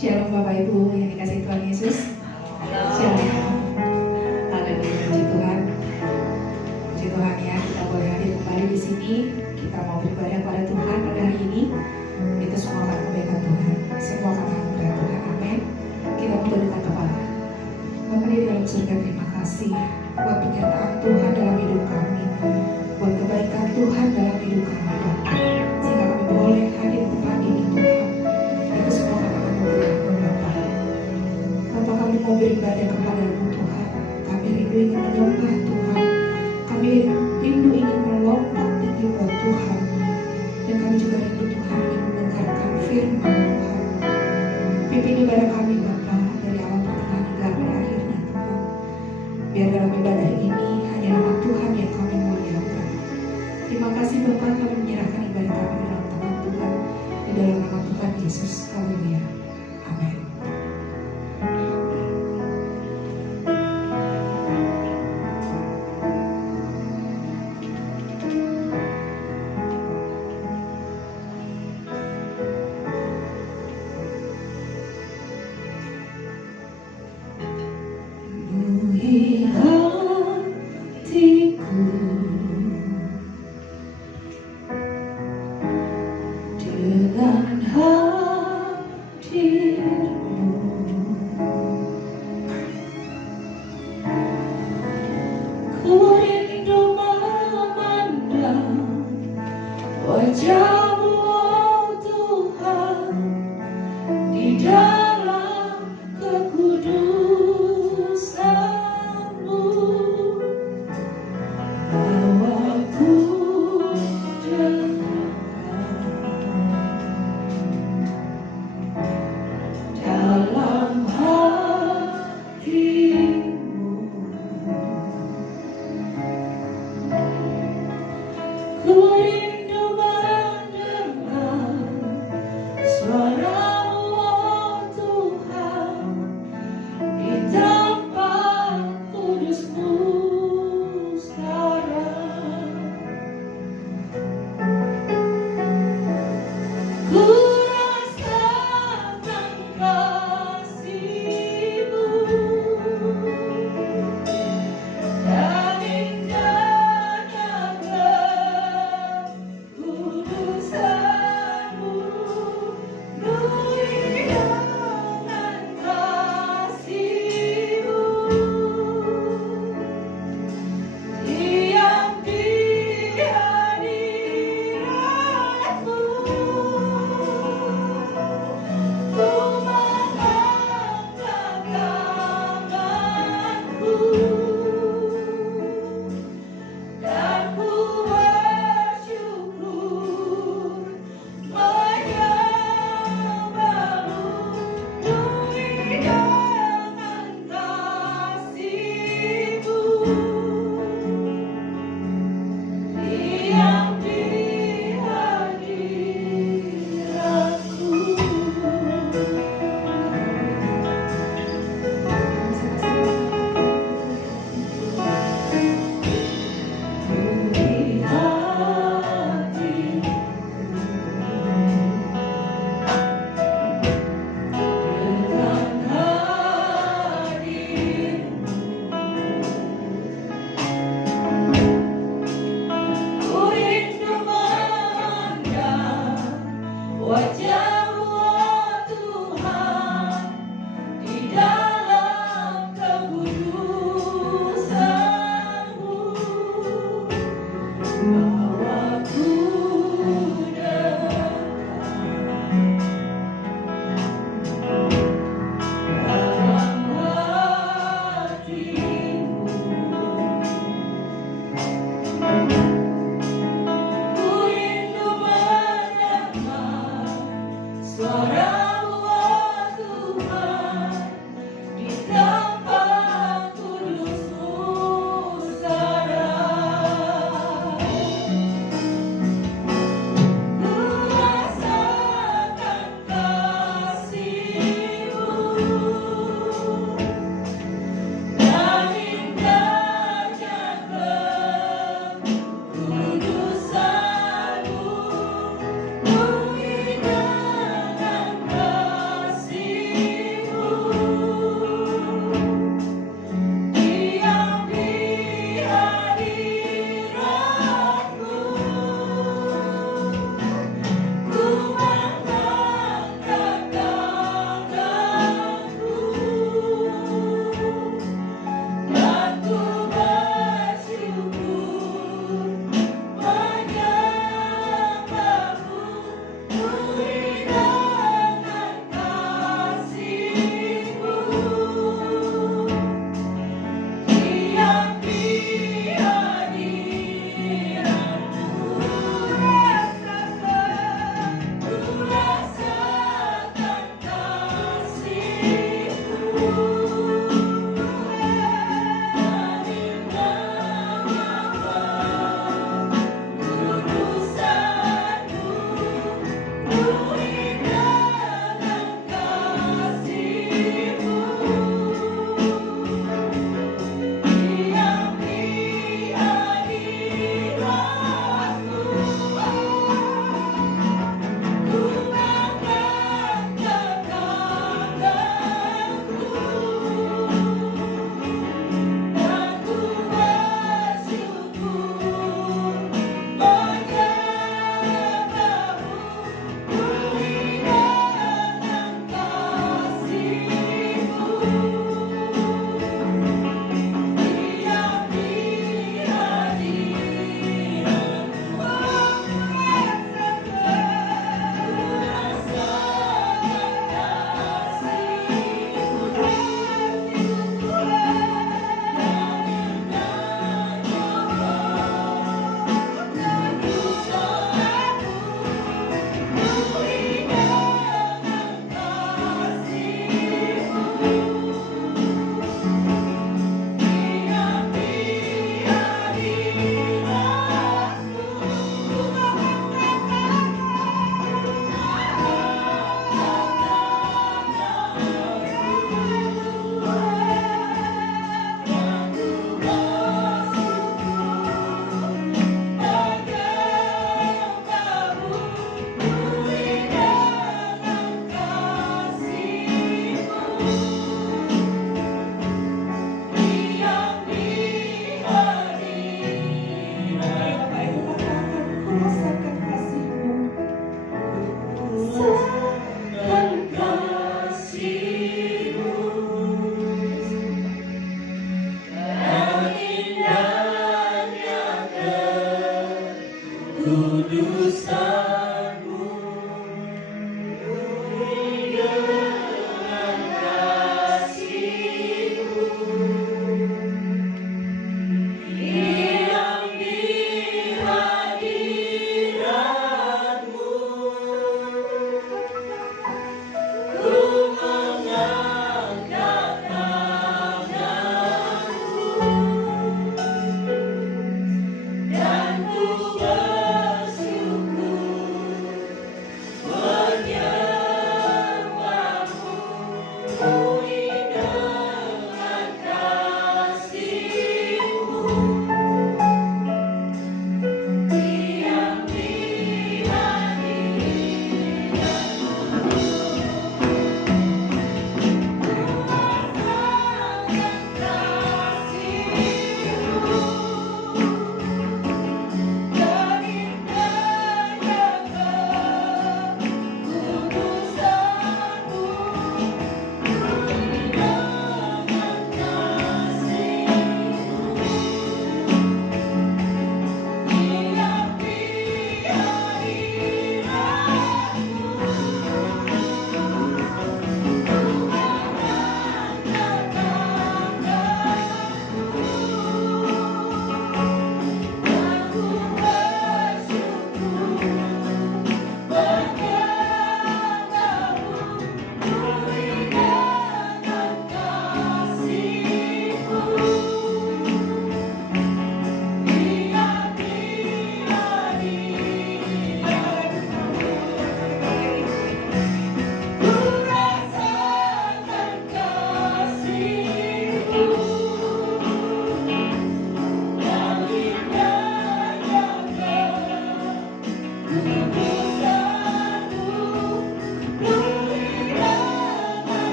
Shalom Bapak Ibu yang dikasihi Tuhan Yesus. Shalom. Haleluya, puji Tuhan. Puji Tuhan ya, kita boleh hadir kembali di sini. Kita mau beribadah pada Tuhan pada hari ini. Itu semua karena kebaikan Tuhan, semua karena anugerah Tuhan. Amin. Kita menundukkan kepala. Bapa di dalam surga, terima kasih buat penyertaan Tuhan dalam hidup kami, buat kebaikan Tuhan dalam hidup kami, Bapa. Sehingga kami boleh hadir di tempat ini, Tuhan. Itu semua karena anugerah-Mu, Bapa. Bapa, kami mau beribadah kepada-Mu, Tuhan. Kami rindu ingin menyembah Tuhan. Kami rindu ingin melompat tinggi buat Tuhan. Dan kami juga rindu Tuhan ingin mendengarkan firman Tuhan. Pimpin ibadah kami, Bapa, dari awal pertengahan hingga pada akhirnya, Tuhan. Biar dalam ibadah ini hanya nama Tuhan yang kami muliakan. Terima kasih Bapa, kami menyerahkan ibadah kami dalam tangan Tuhan. Di dalam nama Tuhan Yesus. Haleluya. Amin. Penuhi hatiku dengan hadir-Mu. Ku rindu memandang wajah-Mu, oh Tuhan, di dalam kekudusan-Mu. Bawaku dalam hati-Mu. Ku rindu mendengar suara-Mu, oh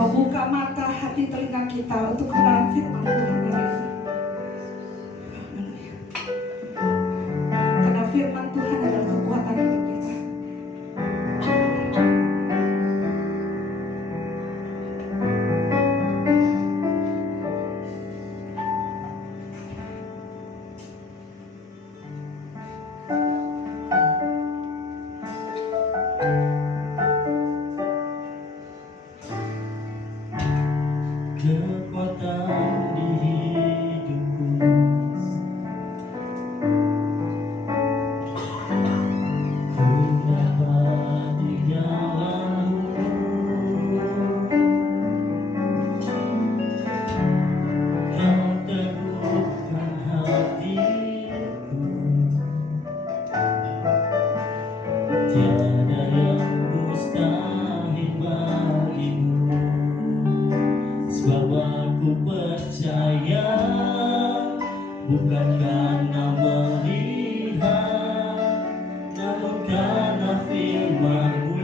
mau buka mata hati telinga kita untuk mendengar firman Tuhan hari ini. Haleluya. Karena firman Tuhan adalah kekuatan hidup kita. Kekuatan di hidupku, ku dapat di dalam-Mu. Kau teguhkan hatiku, tiada yang mustahil bagimu. Sebab aku percaya, bukan karena melihat, namun karena firman-Mu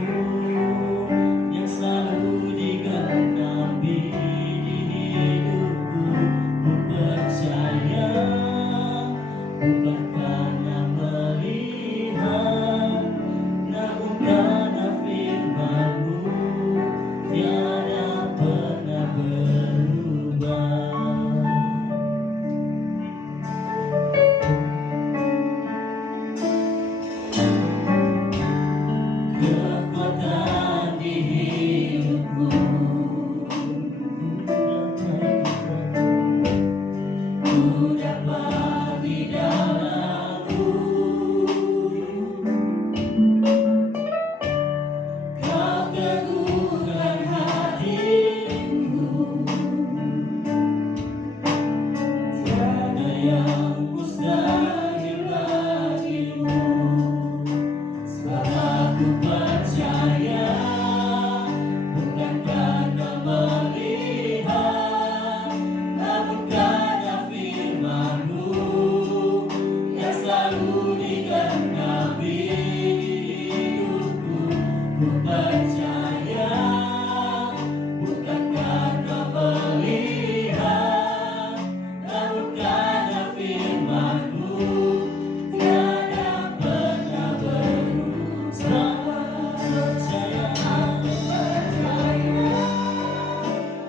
yang selalu digenapi di hidupku. Ku percaya, bukan karena melihat, namun karena firman-Mu tiada pernah berubah. Kekuatan di hidupku, ku dapat di dalam-Mu. Kau teguhkan hatiku, tiada yang mustahil bagimu. Sebab aku percaya, bukan karena melihat, namun karena firman-Mu yang selalu digenapi di hidupku. Ku percaya, bukan karena melihat, namun karena firman-Mu tiada pernah berubah. Percaya,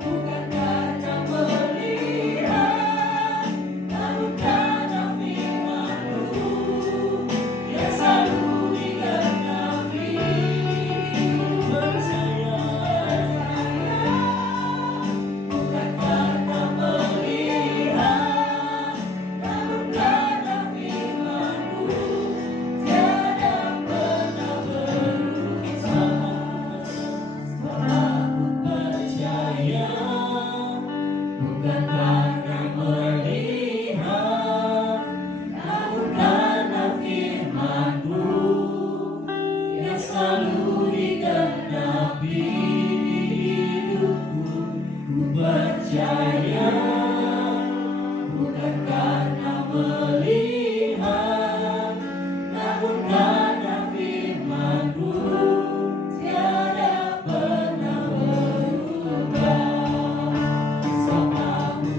bukan karena melihat, namun karena firman-Mu yang selalu digenapi. Percaya, bukan karena melihat, namun karena firman-Mu tiada pernah berubah. Sebab aku percaya, bukan karena melihat, namun karena firman-Mu yang selalu digenapi di hidupku. Ku percaya, bukan karena melihat, namun karena firman-Mu tiada pernah berubah. Sebab aku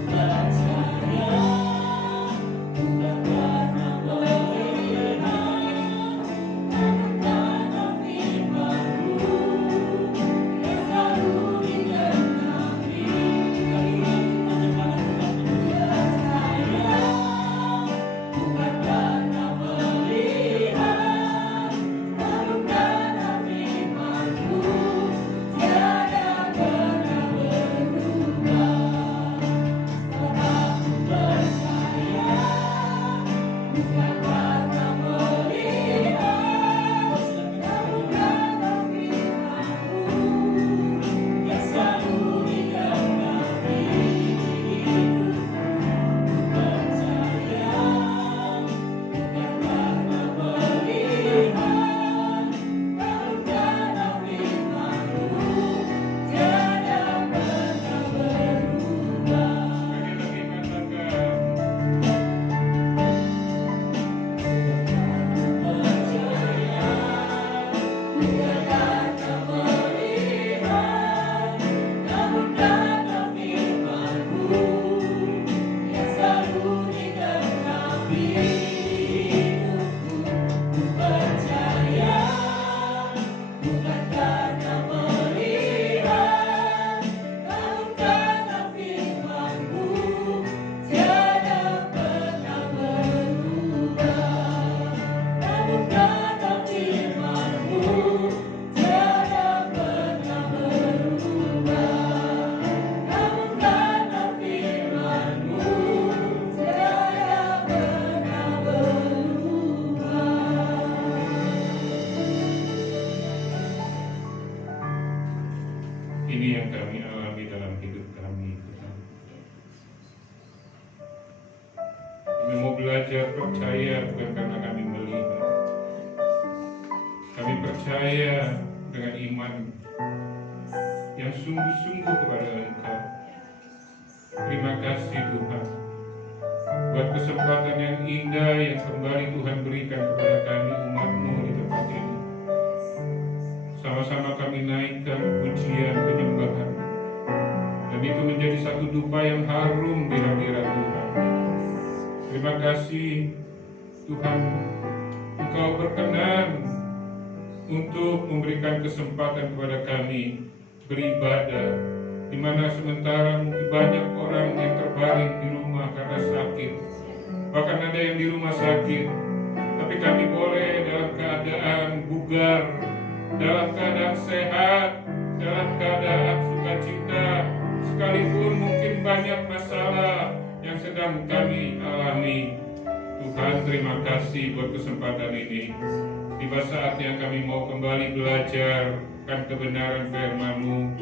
dalam hidup kami, Tuhan. Kami mau belajar percaya bukan karena kami melihat. Kami percaya dengan iman yang sungguh-sungguh kepada Engkau. Terima kasih Tuhan buat kesempatan yang indah yang kembali Tuhan berikan kepada kami umat-Mu di tempat ini. Sama-sama kami naikkan pujian penyembahan, dan itu menjadi satu dupa yang harum di hadirat Tuhan. Terima kasih Tuhan, Engkau berkenan untuk memberikan kesempatan kepada kami beribadah, di mana sementara mungkin banyak orang yang terbaring di rumah karena sakit, bahkan ada yang di rumah sakit, tapi kami boleh dalam keadaan bugar, dalam keadaan sehat, dalam keadaan sukacita, sekalipun mungkin banyak masalah yang sedang kami alami. Tuhan, terima kasih buat kesempatan ini. Tiba saatnya kami mau kembali belajar kan kebenaran firman-Mu.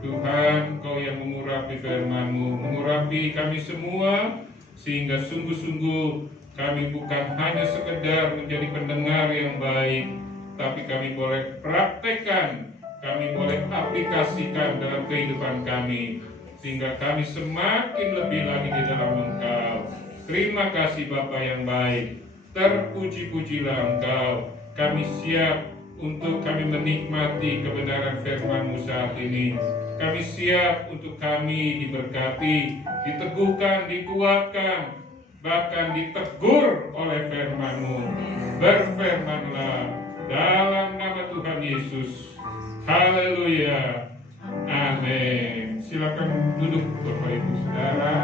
Tuhan, Kau yang mengurapi firman-Mu, mengurapi kami semua, sehingga sungguh-sungguh kami bukan hanya sekedar menjadi pendengar yang baik, tapi kami boleh praktekkan, kami boleh aplikasikan dalam kehidupan kami, sehingga kami semakin lebih lagi di dalam Engkau. Terima kasih Bapa yang baik, terpuji-pujilah Engkau. Kami siap untuk kami menikmati kebenaran firman-Mu saat ini. Kami siap untuk kami diberkati, diteguhkan, dikuatkan, bahkan ditegur oleh firman-Mu. Berfirmanlah dalam nama Tuhan Yesus. Haleluya. Amin. Silakan duduk Bapak Ibu Saudara.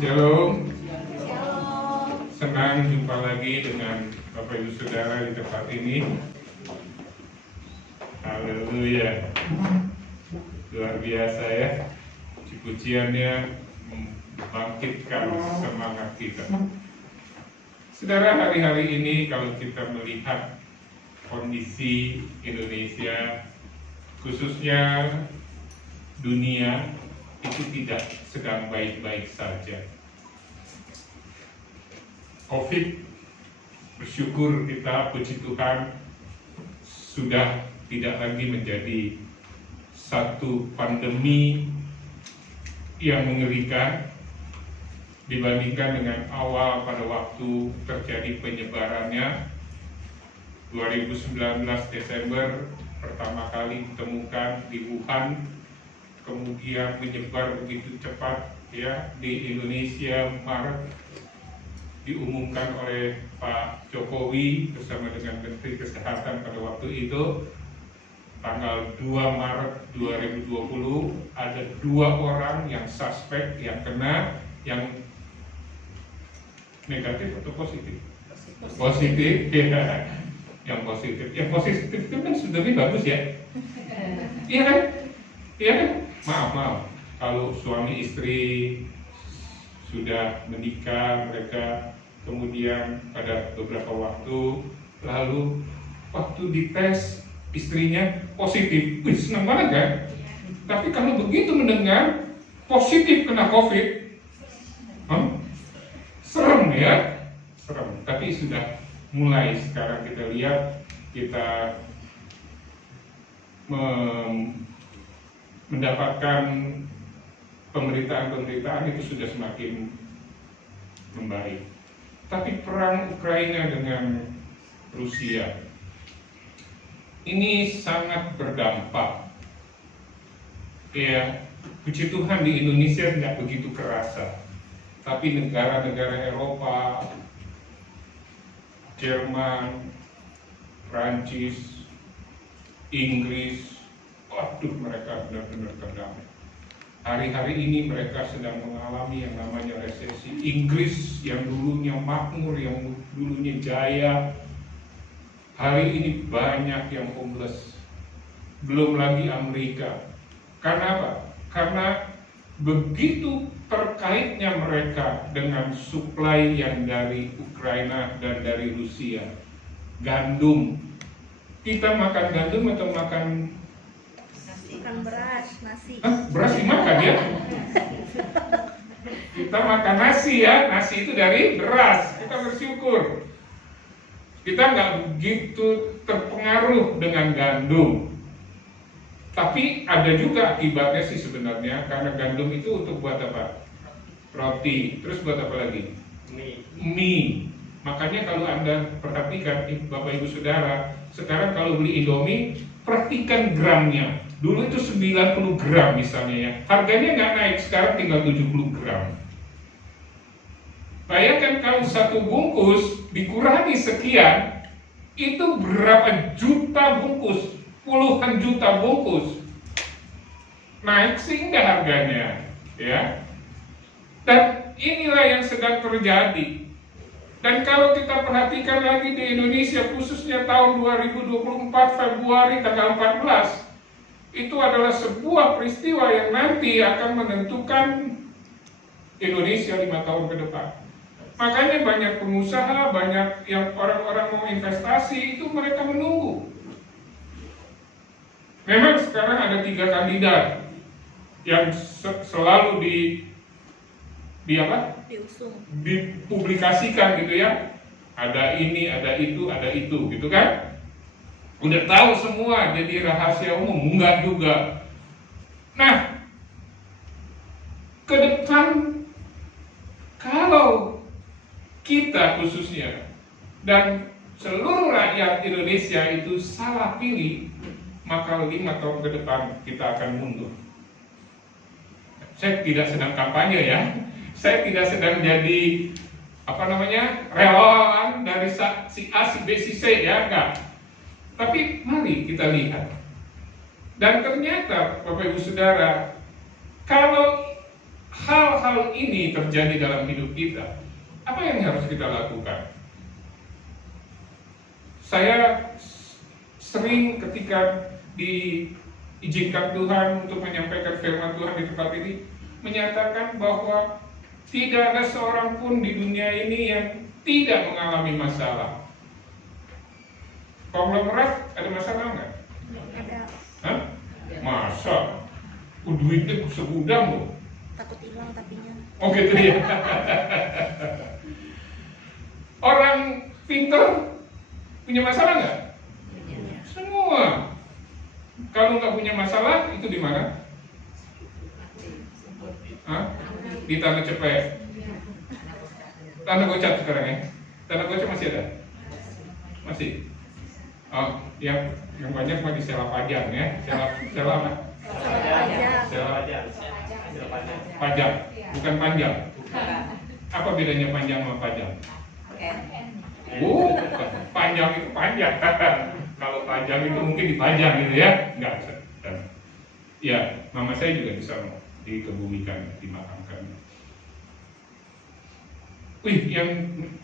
Shalom. Senang jumpa lagi dengan Bapak Ibu Saudara di tempat ini. Haleluya. Luar biasa ya. Puji-pujiannya membangkitkan semangat kita. Saudara, hari-hari ini kalau kita melihat kondisi Indonesia, khususnya dunia, itu tidak sedang baik-baik saja. COVID, bersyukur kita, puji Tuhan, sudah tidak lagi menjadi satu pandemi yang mengerikan dibandingkan dengan awal pada waktu terjadi penyebarannya 2019 Desember pertama kali ditemukan di Wuhan, kemudian menyebar begitu cepat ya di Indonesia. Maret diumumkan oleh Pak Jokowi bersama dengan Menteri Kesehatan pada waktu itu, tanggal 2 Maret 2020 ada 2 orang yang suspek yang kena, yang negatif atau positif? Positif ya. Yang positif itu kan sebenarnya bagus ya. Iya kan? Iya kan? Maaf kalau suami istri sudah menikah, mereka kemudian pada beberapa waktu lalu waktu dites istrinya positif, wih senang banget kan? Tapi kalau begitu mendengar positif kena COVID, serem ya, serem. Tapi sudah mulai sekarang kita lihat, kita mendapatkan pemberitaan itu sudah semakin membaik. Tapi perang Ukraina dengan Rusia ini sangat berdampak. Ya, puji Tuhan di Indonesia tidak begitu kerasa. Tapi negara-negara Eropa, Jerman, Prancis, Inggris, waduh mereka benar-benar terdampak. Hari-hari ini mereka sedang mengalami yang namanya resesi. Inggris yang dulunya makmur, yang dulunya jaya, hari ini banyak yang homeless. Belum lagi Amerika. Karena apa? Karena begitu terkaitnya mereka dengan suplai yang dari Ukraina dan dari Rusia. Gandum. Kita makan gandum atau makan makan beras, nasi. Beras dimakan ya? Kita makan nasi ya, nasi itu dari beras. Kita bersyukur. Kita nggak begitu terpengaruh dengan gandum. Tapi ada juga akibatnya sih sebenarnya, karena gandum itu untuk buat apa? Roti. Terus buat apa lagi? Mie. Makanya kalau Anda perhatikan, Bapak Ibu Saudara, sekarang kalau beli Indomie, perhatikan gramnya. Dulu itu 90 gram misalnya ya. Harganya nggak naik, sekarang tinggal 70 gram. Bayangkan kalau satu bungkus dikurangi sekian, itu berapa juta bungkus, puluhan juta bungkus. Naik sih nggak harganya, ya. Dan inilah yang sedang terjadi. Dan kalau kita perhatikan lagi di Indonesia, khususnya tahun 2024 Februari tanggal 14, itu adalah sebuah peristiwa yang nanti akan menentukan Indonesia 5 tahun ke depan. Makanya banyak pengusaha, banyak yang orang-orang mau investasi, itu mereka menunggu. Memang sekarang ada 3 kandidat yang selalu dipublikasikan gitu ya. Ada ini, ada itu gitu kan. Udah tahu semua, jadi rahasia umum, enggak juga. Nah, ke depan kalau kita khususnya dan seluruh rakyat Indonesia itu salah pilih, maka 5 tahun ke depan kita akan mundur. Saya tidak sedang kampanye ya, saya tidak sedang jadi relawan dari si A, si B, si C ya, enggak. Tapi mari kita lihat. Dan ternyata Bapak Ibu Saudara, kalau hal-hal ini terjadi dalam hidup kita, apa yang harus kita lakukan? Saya sering ketika diizinkan Tuhan untuk menyampaikan firman Tuhan di tempat ini, menyatakan bahwa tidak ada seorang pun di dunia ini yang tidak mengalami masalah. Konglomerat ada masalah nggak? Ada. Hah? Masa? Duitnya segudang loh. Takut hilang tapinya. Oh gitu ya. Orang pinter punya masalah nggak? Semua. Kalau nggak punya masalah itu di mana? Hah? Di Tanah Cepet. Tanah Gocap sekarang ya. Tanah Gocap masih ada? Masih. Oh, yang banyak mah di Sela Pajang ya. Sela apa? Sela Pajang, bukan panjang. Apa bedanya panjang sama panjang? Panjang itu panjang. Kalau panjang itu mungkin dipajang gitu ya. Enggak. Ya, mama saya juga bisa dikebumikan, dimakamkan.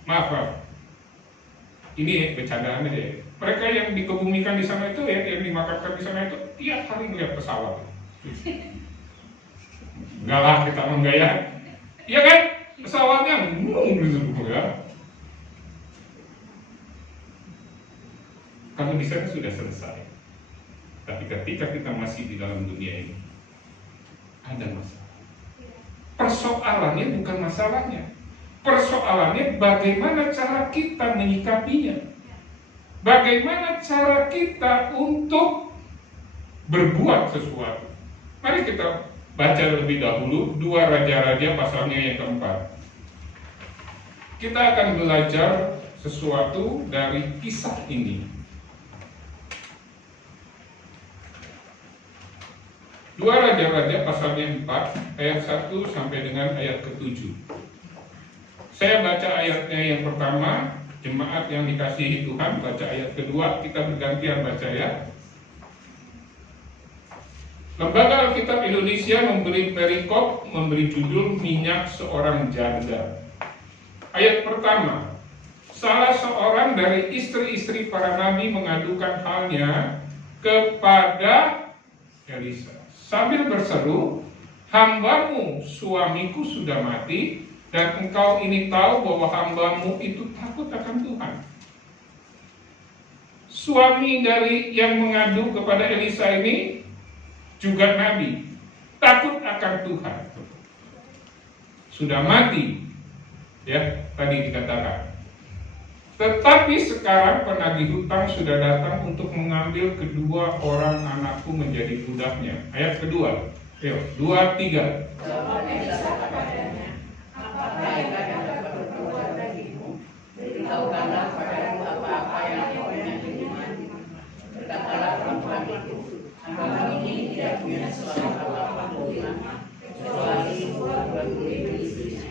Maaf. Ini bercandaan aja. Mereka yang dikebumikan di sana itu ya, yang dimakamkan di sana itu tiap hari melihat pesawat. Enggak lah, kita menggaya. Iya kan? Pesawatnya ya. Kalau di sana sudah selesai. Tapi ketika kita masih di dalam dunia ini, ada masalah. Persoalannya bukan masalahnya. Persoalannya bagaimana cara kita menyikapinya. Bagaimana cara kita untuk berbuat sesuatu. Mari kita baca lebih dahulu 2 Raja-Raja pasalnya yang keempat. Kita akan belajar sesuatu dari kisah ini. 2 Raja-Raja pasalnya 4 ayat 1 sampai dengan ayat ke-7. Saya baca ayatnya yang pertama, jemaat yang dikasihi Tuhan baca ayat kedua, kita bergantian baca ya. Lembaga Alkitab Indonesia memberi perikop, memberi judul minyak seorang janda. Ayat pertama, salah seorang dari istri-istri para nabi mengadukan halnya kepada Elisa sambil berseru, hambamu suamiku sudah mati, dan engkau ini tahu bahwa hambamu itu takut akan Tuhan. Suami dari yang mengadu kepada Elisa ini juga nabi, takut akan Tuhan, sudah mati, ya tadi dikatakan. Tetapi sekarang penagih hutang sudah datang untuk mengambil kedua orang anakku menjadi budaknya. Ayat kedua, ayo 2, 3. Jawab Elisa kepadanya, apakah yang dapat berbuat bagimu? Beritahukanlah padaku apa-apa yang kau inginkan. Berkatalah perempuan itu, hamba ini tidak punya sesuatu apapun di rumah, kecuali sebuah batu istrinya.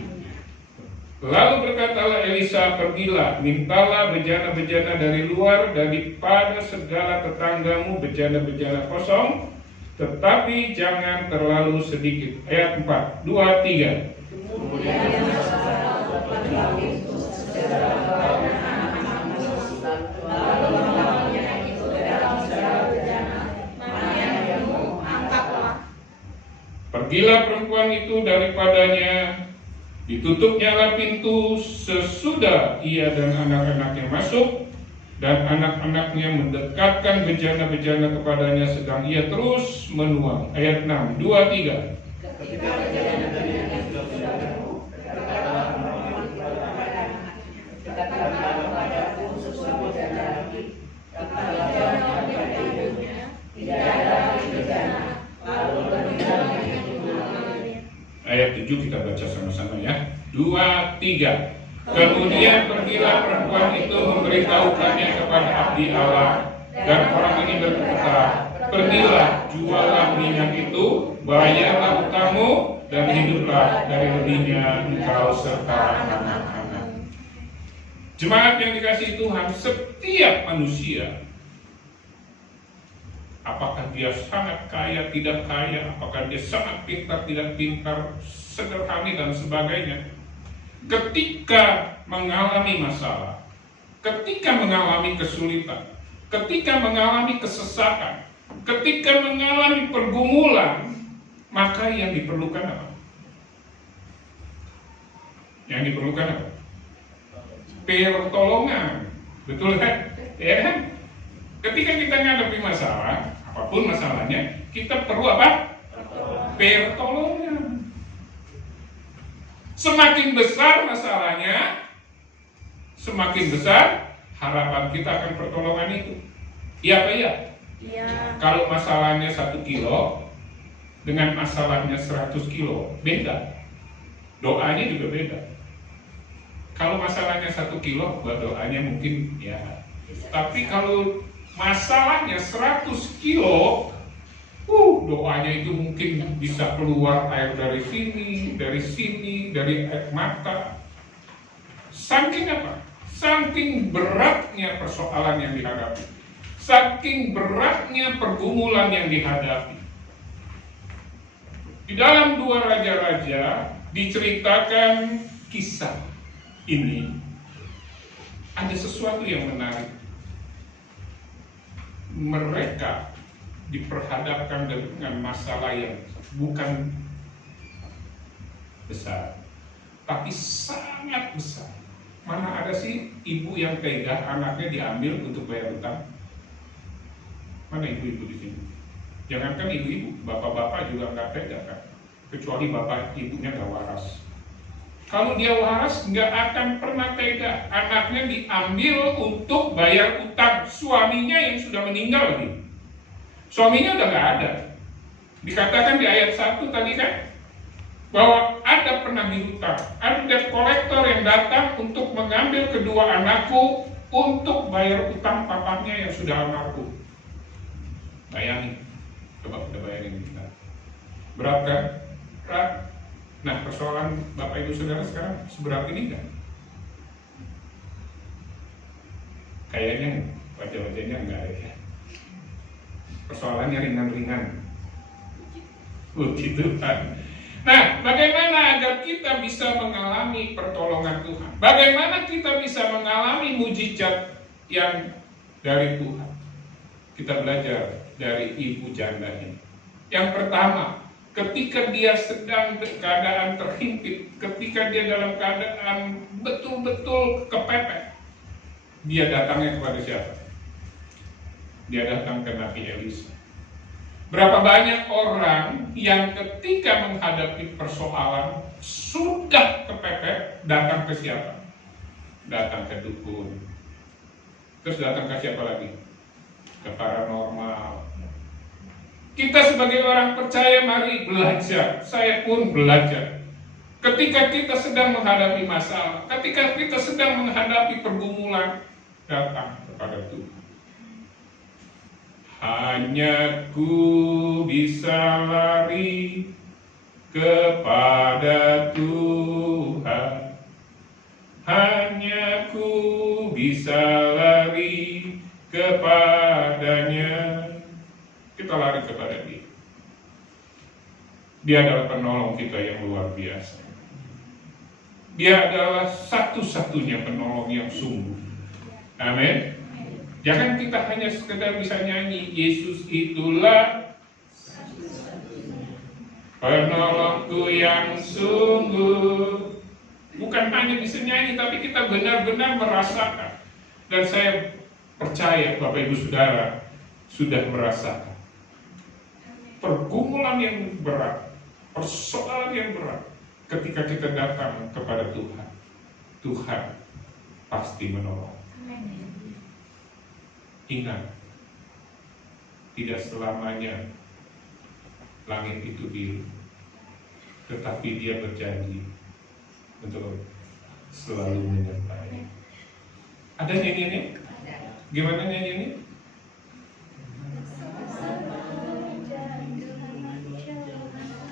Lalu berkatalah Elisa, pergilah, mintalah bejana-bejana dari luar daripada segala tetanggamu, bejana-bejana kosong, tetapi jangan terlalu sedikit. Ayat 4, 2, 3. Kemudian saudara laki-laki itu segera membawa anak-anak lalu membawanya itu ke dalam segala bejana, mana yang kamu angkatlah. Pergilah perempuan itu daripadanya, ditutupnyalah pintu sesudah ia dan anak-anaknya masuk, dan anak-anaknya mendekatkan bejana-bejana kepadanya sedang ia terus menuang. Ayat 6, 2, 3. Ketika bejana-bejana itu sudah penuh, berkatalah perempuan itu kepadanya, katakanlah kepadaku sesuatu bejana lagi. Kata jawab kepada ibunya, tidak ada lagi bejana. Lalu pergilah itu mengambil. Ayat 7 kita baca sama-sama ya. 2, 3. Kemudian pergilah perempuan itu memberitahukannya kepada abdi Allah, dan orang ini berkata, pergilah, jualah minyak itu, bayarlah utangmu, dan hiduplah dari lebihnya engkau serta anak-anak. Jemaat yang dikasihi Tuhan, setiap manusia, apakah dia sangat kaya, tidak kaya, apakah dia sangat pintar, tidak pintar, sederhana dan sebagainya, ketika mengalami masalah, ketika mengalami kesulitan, ketika mengalami kesesakan, ketika mengalami pergumulan, maka yang diperlukan apa? Yang diperlukan apa? Pertolongan. Betul kan? Ya kan? Ketika kita menghadapi masalah, apapun masalahnya, kita perlu apa? Pertolongan. Semakin besar masalahnya, semakin besar harapan kita akan pertolongan itu. Iya apa iya? Iya. Kalau masalahnya 1 kilo dengan masalahnya 100 kilo, beda. Doanya juga beda. Kalau masalahnya 1 kilo, doanya mungkin ya. Tapi kalau masalahnya 100 kilo, doanya itu mungkin bisa keluar air dari sini, dari air mata. Saking apa? Saking beratnya persoalan yang dihadapi, saking beratnya pergumulan yang dihadapi. Di dalam 2 Raja-Raja diceritakan kisah ini, ada sesuatu yang menarik. Mereka diperhadapkan dengan masalah yang bukan besar, tapi sangat besar. Mana ada sih ibu yang tega anaknya diambil untuk bayar utang? Mana ibu-ibu di sini? Jangankan ibu-ibu, bapak-bapak juga nggak tega kan? Kecuali bapak ibunya nggak waras. Kalau dia waras, nggak akan pernah tega anaknya diambil untuk bayar utang suaminya yang sudah meninggal lagi. Suaminya udah nggak ada. Dikatakan di ayat 1 tadi kan, bahwa ada penagih hutang, ada debt collector yang datang untuk mengambil kedua anakku untuk bayar utang papahnya yang sudah almarhum. Bayangin, coba kita bayangin kita. Berat kan? Berat. Nah, persoalan Bapak Ibu Saudara sekarang seberat ini kan? Kayaknya wajah-wajahnya enggak ya. Persoalannya ringan-ringan. Puji Tuhan. Nah, bagaimana agar kita bisa mengalami pertolongan Tuhan? Bagaimana kita bisa mengalami mujizat yang dari Tuhan? Kita belajar dari ibu janda ini. Yang pertama, ketika dia sedang keadaan terhimpit, ketika dia dalam keadaan betul-betul kepepet, dia datangnya kepada siapa? Dia datang ke Nabi Elisa. Berapa banyak orang yang ketika menghadapi persoalan sudah kepepet, datang ke siapa? Datang ke dukun. Terus datang ke siapa lagi? Ke paranormal. Kita sebagai orang percaya mari belajar. Saya pun belajar. Ketika kita sedang menghadapi masalah, ketika kita sedang menghadapi pergumulan, datang kepada Tuhan. Hanya ku bisa lari kepada Tuhan. Hanya ku bisa lari kepadanya. Kita lari kepada Dia. Dia adalah penolong kita yang luar biasa. Dia adalah satu-satunya penolong yang sungguh. Amin. Jangan kita hanya sekedar bisa nyanyi, Yesus itulah penolongku yang sungguh. Bukan hanya bisa nyanyi, tapi kita benar-benar merasakan. Dan saya percaya Bapak Ibu Saudara sudah merasakan pergumulan yang berat, persoalan yang berat. Ketika kita datang kepada Tuhan, Tuhan pasti menolong. Ingat, tidak selamanya langit itu biru, tetapi Dia berjanji untuk selalu menyertai. Ada nyanyiannya? Gimana nyanyiannya?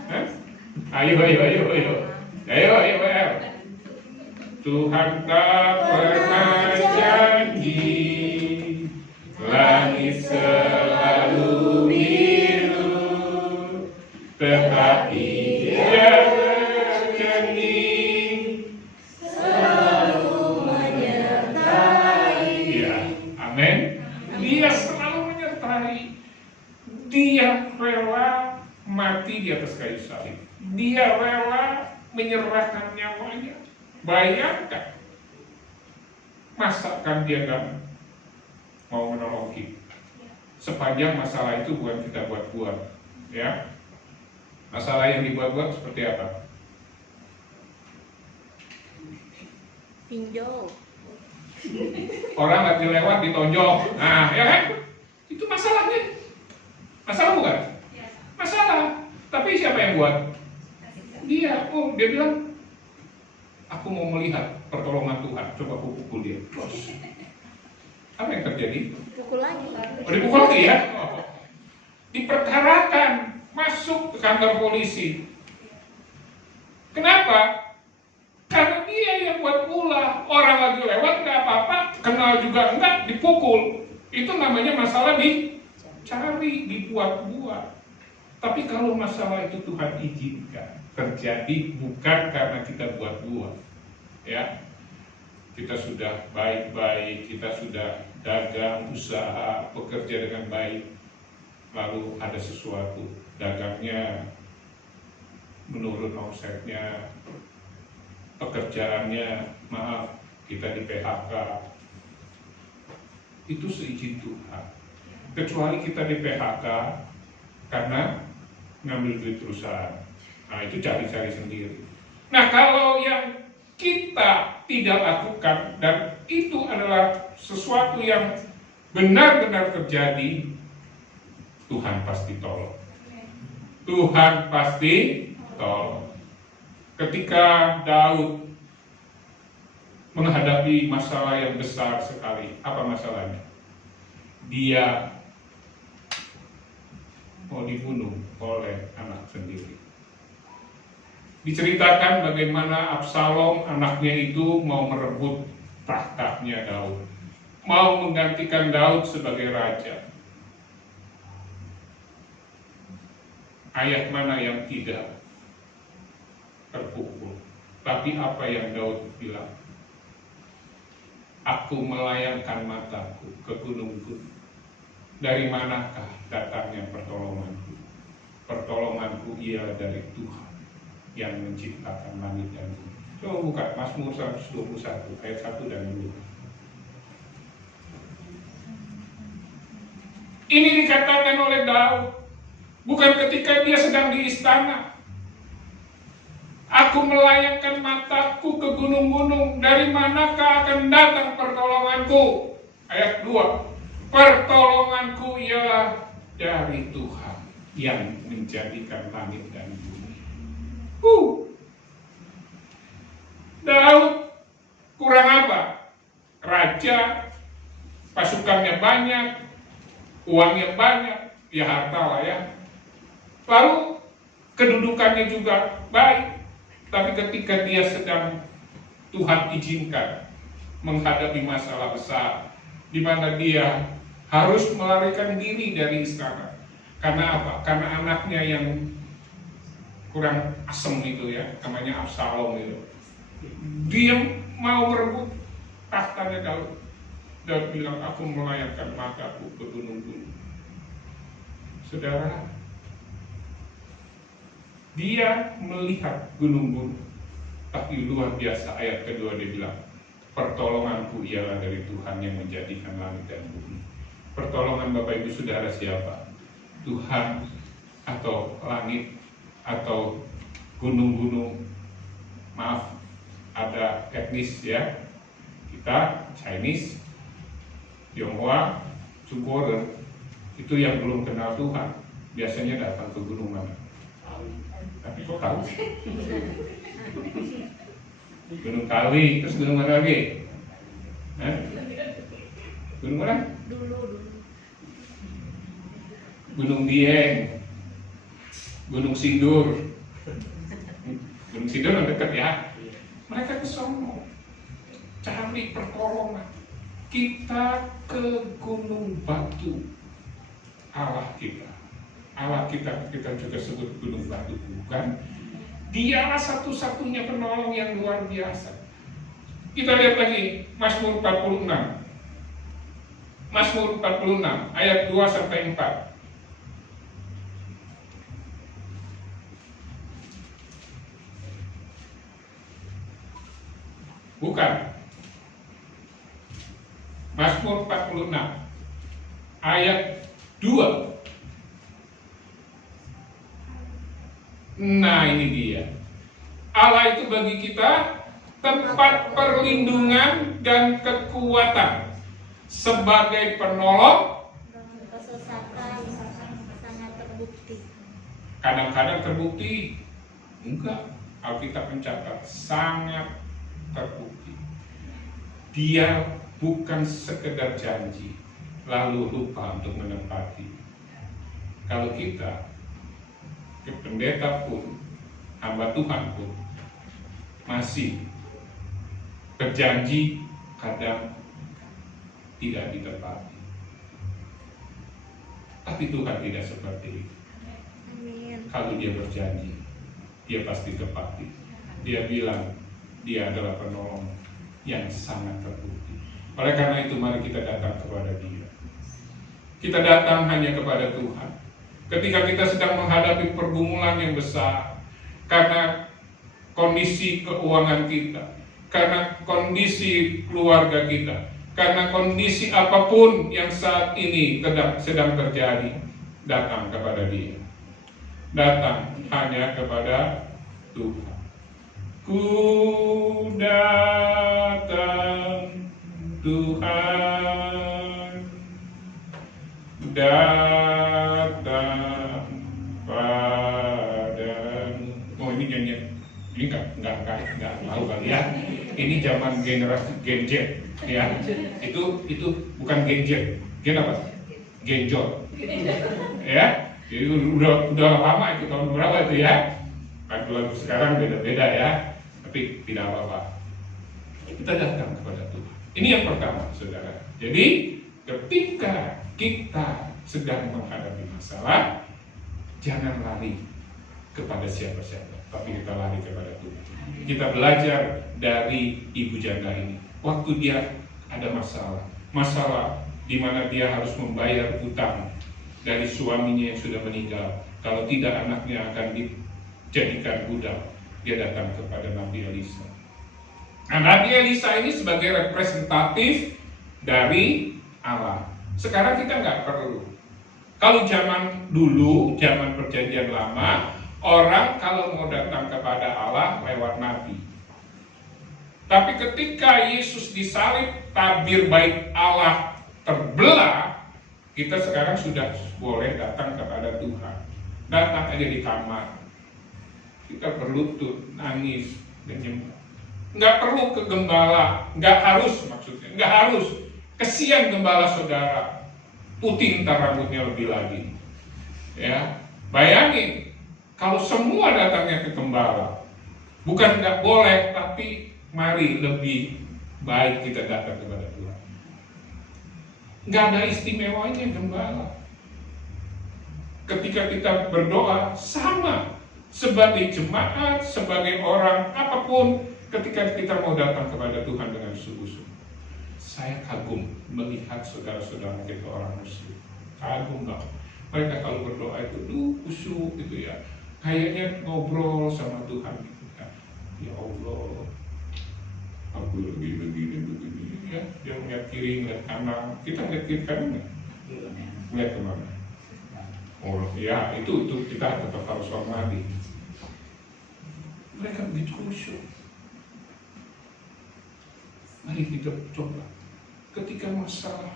Hah? Ayo. Tuhan tak pernah janji langit selalu biru, tetapi Dia berjanji selalu menyertai. Ya, amin. Dia selalu menyertai. Dia rela mati di atas kayu salib. Dia rela menyerahkan nyawanya. Bayangkan, masakan Dia nggak mau menolong kita. Sepanjang masalah itu bukan kita buat-buat, ya. Masalah yang dibuat-buat seperti apa? Pinjol. Orang lagi lewat ditonjok, nah, ya kan? Itu masalahnya. Masalah bukan? Masalah. Tapi siapa yang buat? Dia. Oh, dia bilang, aku mau melihat pertolongan Tuhan. Coba aku pukul dia. Terus, apa yang terjadi? Pukul lagi. Oh, dipukul lagi ya? Oh. Diperkarakan, masuk ke kantor polisi. Kenapa? Karena dia yang buat ulah. Orang lagi lewat nggak apa-apa, kenal juga enggak, dipukul. Itu namanya masalah dicari, dibuat-buat. Tapi kalau masalah itu Tuhan izinkan terjadi, bukan karena kita buat-buat, ya. Kita sudah baik-baik, kita sudah dagang, usaha, bekerja dengan baik, lalu ada sesuatu, dagangnya menurun omsetnya, pekerjaannya, maaf, kita di PHK, itu seizin Tuhan. Kecuali kita di PHK karena ngambil duit perusahaan, nah itu cari-cari sendiri. Nah kalau yang kita tidak lakukan dan itu adalah sesuatu yang benar-benar terjadi, Tuhan pasti tolong. Tuhan pasti tolong. Ketika Daud menghadapi masalah yang besar sekali, apa masalahnya? Dia mau dibunuh oleh anak sendiri. Diceritakan bagaimana Absalom anaknya itu mau merebut tahtanya Daud, mau menggantikan Daud sebagai raja. Ayat mana yang tidak terpukul? Tapi apa yang Daud bilang? Aku melayangkan mataku ke gunung-gunung. Dari manakah datangnya pertolonganku? Pertolonganku ialah dari Tuhan yang menciptakan langit dan bumi. Coba buka Mazmur 121 ayat 1 dan 2. Ini dikatakan oleh Daud. bukan ketika dia sedang di istana. Aku melayangkan mataku ke gunung-gunung, dari manakah akan datang pertolonganku? Ayat 2, pertolonganku ialah dari Tuhan yang menjadikan langit dan bumi. Daud kurang apa? Raja, pasukannya banyak, uangnya banyak, ya harta lah ya. Lalu kedudukannya juga baik. Tapi ketika dia sedang Tuhan izinkan menghadapi masalah besar, di mana dia harus melarikan diri dari istana. Karena apa? Karena anaknya yang kurang asem itu ya, namanya Absalom itu. Dia mau merebut tahtanya Daud. Daud bilang, aku melayangkan mataku ke gunung-gunung. Saudara, dia melihat gunung-gunung, tapi luar biasa. Ayat kedua dia bilang, pertolonganku ialah dari Tuhan yang menjadikan langit dan bumi. Pertolongan Bapak Ibu Saudara siapa? Tuhan atau langit atau gunung-gunung? Maaf, ada etnis ya. Kita Chinese, Tionghoa, Sungkoren, itu yang belum kenal Tuhan biasanya datang ke gunung mana? Tapi kok tahu? Gunung Kawi, terus gunung mana lagi? Gunung mana? Dulu. Gunung Dieng, Gunung Sindur. Gunung Sindur yang dekat ya. Mereka ke sono cari pertolongan. Kita ke Gunung Batu, Allah kita. Allah kita juga sebut Gunung Batu, bukan? Dialah satu-satunya penolong yang luar biasa. Kita lihat lagi Mazmur 46. Mazmur 46 ayat 2 sampai 4. Bukan. Mazmur 46 ayat 2. Nah, ini dia. Allah itu bagi kita tempat perlindungan dan kekuatan, sebagai penolong. Kesesatan sangat terbukti. Kadang-kadang terbukti, enggak. Alkitab mencatat sangat terbukti. Dia bukan sekedar janji lalu lupa untuk menepati. Kalau kita, pendeta pun, hamba Tuhan pun, masih berjanji kadang tidak ditepati. Tapi Tuhan tidak seperti itu. Amin. Kalau dia berjanji, dia pasti tepati. Dia bilang dia adalah penolong yang sangat terbukti. Oleh karena itu mari kita datang kepada dia. Kita datang hanya kepada Tuhan ketika kita sedang menghadapi pergumulan yang besar, karena kondisi keuangan kita, karena kondisi keluarga kita, karena kondisi apapun yang saat ini sedang terjadi. Datang kepada dia. Datang hanya kepada Tuhan. Ku datang Tuhan, datang padamu. Oh, ini nyanyian. Ini nggak tahu kali ya. Ini zaman generasi Gen Z ya. Itu bukan Gen Z. Gen apa? Genjot. Ya. Jadi udah lama itu, tahun berapa itu ya? Lagu-lagu sekarang beda-beda ya. Tapi tidak apa-apa. Kita datang kepada Tuhan. Ini yang pertama, saudara. Jadi ketika kita sedang menghadapi masalah, jangan lari kepada siapa-siapa, tapi kita lari kepada Tuhan. Kita belajar dari ibu janda ini. Waktu dia ada masalah di mana dia harus membayar utang dari suaminya yang sudah meninggal. Kalau tidak, anaknya akan dijadikan budak. Dia datang kepada Nabi Elisa. Nah, Nabi Elisa ini sebagai representatif dari Allah. Sekarang kita nggak perlu Kalau zaman dulu, zaman perjanjian lama, orang kalau mau datang kepada Allah lewat nabi. Tapi ketika Yesus disalib, tabir bait Allah terbelah, kita sekarang sudah boleh datang kepada Tuhan. Datang aja di kamar, kita berlutut, nangis, dan nyembah. Nggak perlu ke gembala, nggak harus maksudnya, nggak harus. Kesian gembala saudara, putih ntar rambutnya lebih lagi. Ya, bayangin kalau semua datangnya ke gembala, bukan nggak boleh, tapi mari lebih baik kita datang kepada Tuhan. Nggak ada istimewanya gembala. Ketika kita berdoa sama sebagai jemaat, sebagai orang apapun, ketika kita mau datang kepada Tuhan dengan sungguh-sungguh. Saya kagum melihat saudara-saudara kita orang Muslim. Kagum banget. Mereka kalau berdoa itu khusyuk gitu ya. Kayaknya ngobrol sama Tuhan gitu ya. Ya Allah, aku begini ya. Dia ngeliat kiri, ngeliat kanan. Kita ngeliat kiri kanan nggak? Ngeliat kemana? Oh ya, itu kita tetap harus hormati. Mereka begitu khusyuk. Mari kita coba. Ketika masalah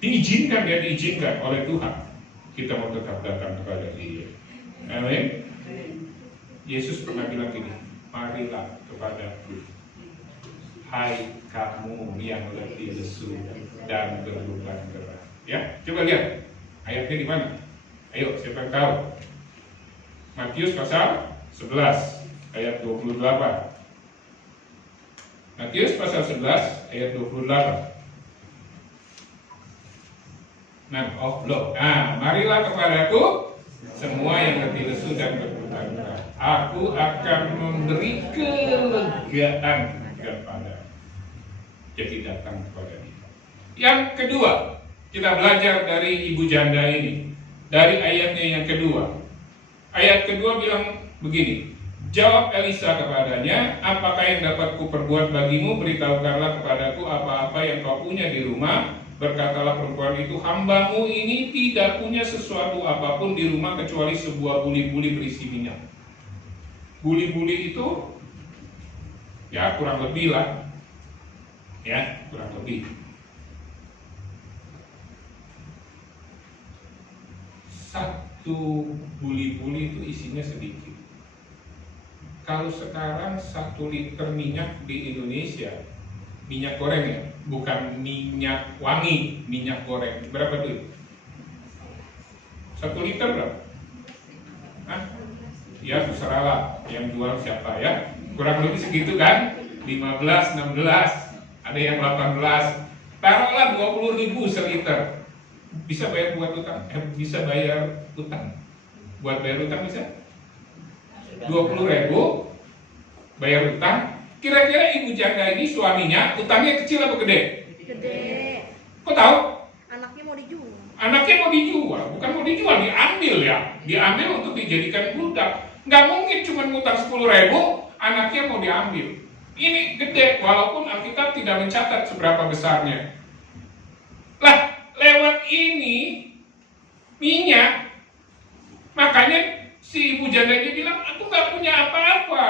diizinkan oleh Tuhan, kita mau tetap datang kepada Dia. Amin. Yesus pernah bilang gini, marilah kepadaku, hai kamu yang letih lesu dan berbeban berat. Ya, coba lihat ayatnya di mana? Ayo, siapa yang tahu? Matius pasal 11 ayat 28. Matius pasal 11 ayat 28. Marilah kepadaku semua yang letih lesu dan berbeban berat. Aku akan memberi kelegaan kepada. Jadi datang kepada Dia. Yang kedua, kita belajar dari ibu janda ini. Dari ayatnya yang kedua. Ayat kedua bilang begini. Jawab Elisa kepadanya, apakah yang dapat kuperbuat bagimu? Beritahukanlah kepadaku apa-apa yang kau punya di rumah. Berkatalah perempuan itu, hambamu ini tidak punya sesuatu apapun di rumah kecuali sebuah buli-buli berisi minyak. Buli-buli itu ya kurang lebih lah. Ya, kurang lebih. Satu buli-buli itu isinya sedikit. Kalau sekarang 1 liter minyak di Indonesia, minyak goreng ya, bukan minyak wangi, minyak goreng, berapa duit? 1 liter berapa? Hah? Ya terserah lah, yang jual siapa ya. Kurang lebih segitu kan, 15, 16, ada yang 18. Taruhlah 20.000 seliter. Bisa bayar buat utang? Bisa bayar utang. Buat bayar utang bisa? 20.000 bayar utang. Kira-kira ibu janda ini suaminya utangnya kecil apa gede? Gede. Kok tahu? Anaknya mau dijual. Anaknya mau dijual, bukan mau dijual, diambil ya. Diambil untuk dijadikan budak. Nggak mungkin cuma ngutang 10.000, anaknya mau diambil. Ini gede, walaupun Alkitab tidak mencatat seberapa besarnya. Lah, lewat ini minyak, makanya si ibu janda ini bilang, aku nggak punya apa-apa.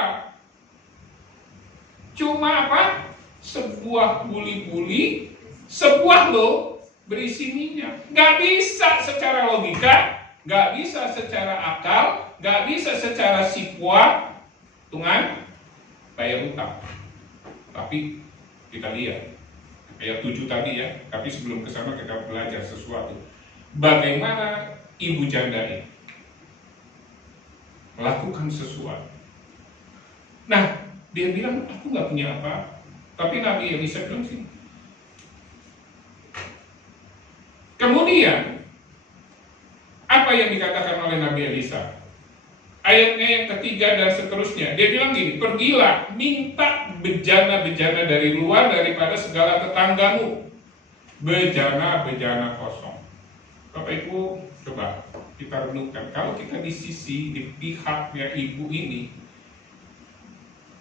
Cuma apa? Sebuah buli-buli, sebuah loh berisi minyak. Nggak bisa secara logika, nggak bisa secara akal, nggak bisa secara sipua, hitungan bayar utang. Tapi kita lihat ayat 7 tadi ya. Tapi sebelum ke sana kita belajar sesuatu. Bagaimana ibu janda ini melakukan sesuatu. Nah, dia bilang, aku nggak punya apa. Tapi Nabi Elisa bilang sih. Kemudian, apa yang dikatakan oleh Nabi Elisa? Ayatnya yang ketiga dan seterusnya. Dia bilang gini, pergilah, minta bejana-bejana dari luar daripada segala tetanggamu. Bejana-bejana kosong. Bapak Ibu, coba kita renungkan. Kalau kita di pihaknya ibu ini,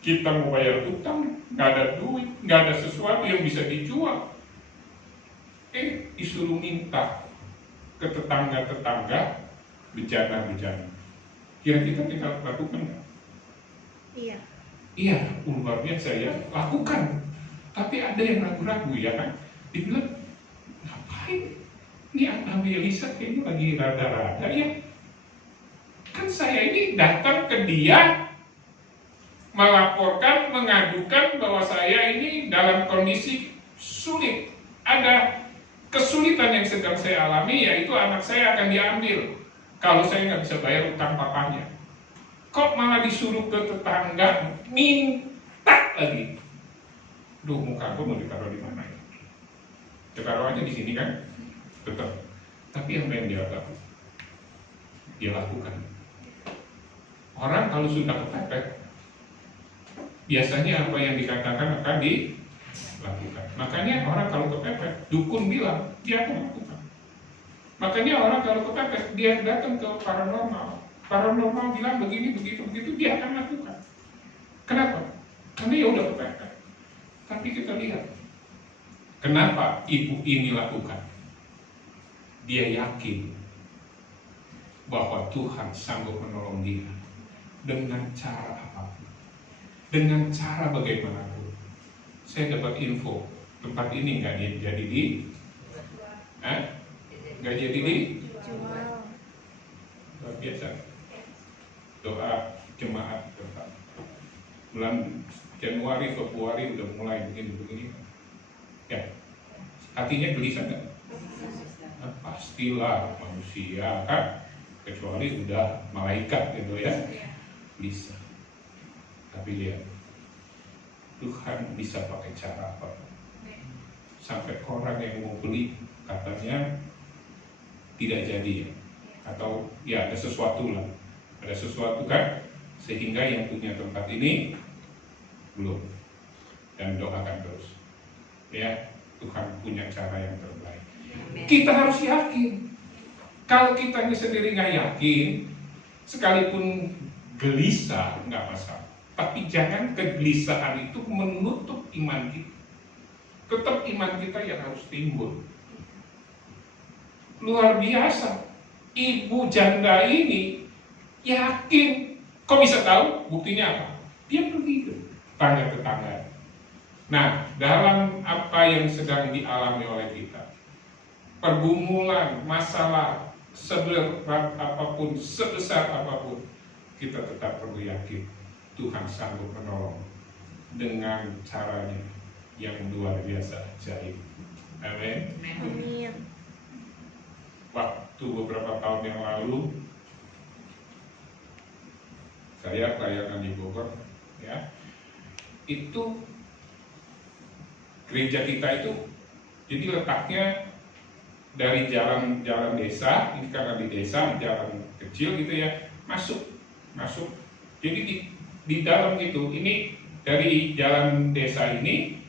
kita mau bayar utang, nggak ada duit, nggak ada sesuatu yang bisa dijual. Disuruh minta ke tetangga-tetangga bencana-bencana. Kira-kira kita lakukan nggak? Iya. Iya, luar biasa ya, lakukan. Tapi ada yang ragu-ragu ya kan? Dibilang, ngapain? Ini Nabi Elisa kayaknya lagi rada-rada ya. Kan saya ini datang ke dia melaporkan, mengadukan bahwa saya ini dalam kondisi sulit. Ada kesulitan yang sedang saya alami, yaitu anak saya akan diambil kalau saya nggak bisa bayar utang papanya. Kok malah disuruh ke tetangga minta lagi? Duh, muka aku mau ditaruh di mana ya? Ditaruh aja di sini kan? Tetap. Tapi yang dia lakukan, dia lakukan. Orang kalau sudah kepepet, biasanya apa yang dikatakan akan dilakukan. Makanya orang kalau kepepet, dukun bilang dia akan lakukan. Makanya orang kalau kepepet, dia datang ke paranormal. Paranormal bilang begini, begitu, dia akan lakukan. Kenapa? Karena ya udah kepepet. Tapi kita lihat, kenapa ibu ini lakukan? Dia yakin bahwa Tuhan sanggup menolong dia dengan cara apapun, dengan cara bagaimanapun. Saya dapat info tempat ini nggak jadi nggak jadi Jual. luar biasa. Doa jemaat tetap bulan Januari, Februari udah mulai begini ya, hatinya gelisah nggak? Nah, pastilah manusia kan, kecuali udah malaikat gitu ya, bisa. Tapi lihat, Tuhan bisa pakai cara apa? Sampai orang yang mau beli katanya tidak jadi ya, atau ya ada sesuatu lah, ada sesuatu kan, sehingga yang punya tempat ini belum. Dan doakan terus ya, Tuhan punya cara yang terbaik. Kita harus yakin. Kalau kita sendiri nggak yakin, sekalipun gelisah nggak masalah. Tapi jangan kegelisahan itu menutup iman kita. Tetap iman kita yang harus timbul. Luar biasa. Ibu janda ini yakin. Kok bisa tahu? Buktinya apa? Dia pergi ke tetangga-tetangga. Nah, dalam apa yang sedang dialami oleh kita, pergumulan, masalah, seberat apapun, sebesar apapun, kita tetap perlu yakin Tuhan sanggup menolong dengan caranya yang luar biasa ajaib. Amin. Amin. Waktu beberapa tahun yang lalu saya pelayanan di Bogor, ya, itu gereja kita itu jadi letaknya dari jalan desa, ini karena di desa jalan kecil gitu ya, masuk. Jadi di dalam itu, ini dari jalan desa ini,